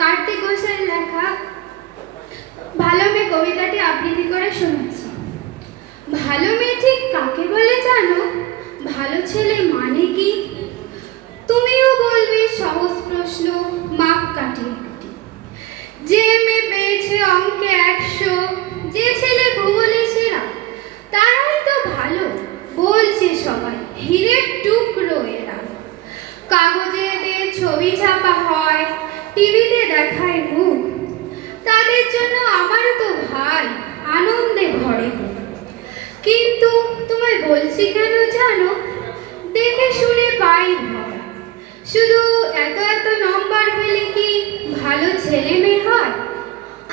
কার্তিক ঘোষের লেখা, ভালো মেয়ে কবিতাটি আবৃত্তি করে শোনাচ্ছি। ভালো মেয়ে ঠিক কাকে বলে জানো? ভালো ছেলে মানে কি? তুমিও বলবে সহজ প্রশ্ন মাপ কাটিয়ে যে মেয়ে পেয়েছে অঙ্কে একশো, যে ছেলে ভূগোলে সেরা, তারাই তো ভালো, বলছে সবাই, হীরের টুকরো এরা। কাগজেতে ছবি ছাপা হয় টিভিতে দেখায় মুখ। তাদের জন্য আমারও তো ভাই আনন্দে ভরে। কিন্তু তোমায় বলছি কেন জানো? দেখে শুনে পাই ভয় শুধু এত এত নম্বর পেলে কি ভালো ছেলে মেয়ে হয়?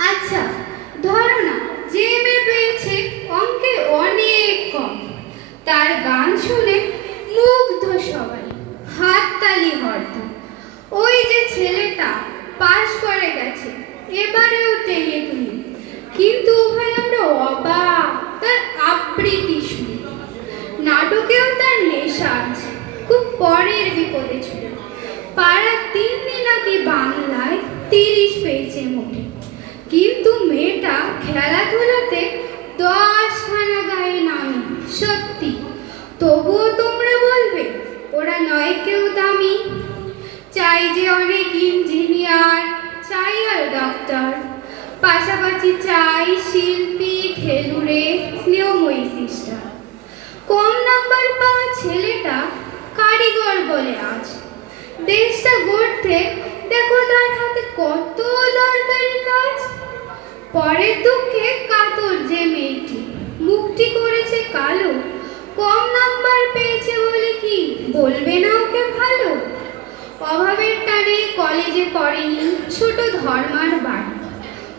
আচ্ছা ধরো না, যে মেয়ে পেয়েছে অঙ্কে অনেক কম। তার গান শুনে মুগ্ধ সবাই, হাততালি হরতাম ওই যে ছেলেটা পাশ করে গেছে এবারেও টেনে টুনি কিন্তু ভাই আমরা অবাক তার আবৃত্তি নাটকেও তার নেশা আছে, খুব পরের বিপদে ছিল পাড়া তিন্নি নাকি বাংলায় তিরিশ পেয়েছে মোটে। কিন্তু মেয়েটা খেলাধুলাতে দশখানা গায়ে নামে, সত্যি। তবুও তোমরা বলবে, ওরা নয় কেউ দামি। চাই যে অনেক ইঞ্জিনিয়ার, চাই আর ডাক্তার। পাশাপাশি চাই শিল্পী খেলুড়ে স্নেহময়ী সিস্টার। কম নাম্বার পাওয়া ছেলেটা কারিগর বলে আজ। দেশটা গড়তে দেখো তার হাতে কত দরকারি কাজ। পরের দুঃখে কাতর যে মেয়েটি। মুখটি করেছে কালো, কম নাম্বার পেয়েছে বলে কি বলবে না?